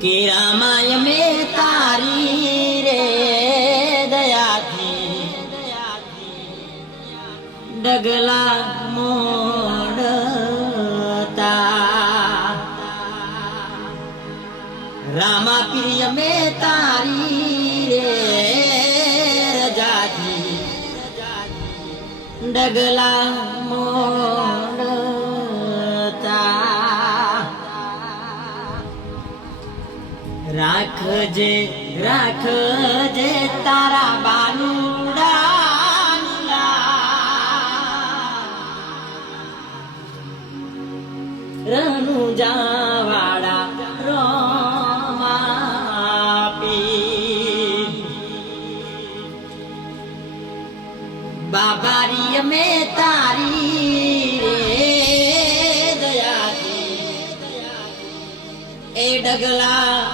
કે રામાય મેં તારી રે દયાથી ડગલા મોડતા રામા પ્રિય મેં તારી રે રજાથી ડગલા મોડતા રાખજે રાખજે તારા બાલુડા રનુજાવાડા રોમાપી બાબારી મેં તારી રે દયાથી એ ડગલા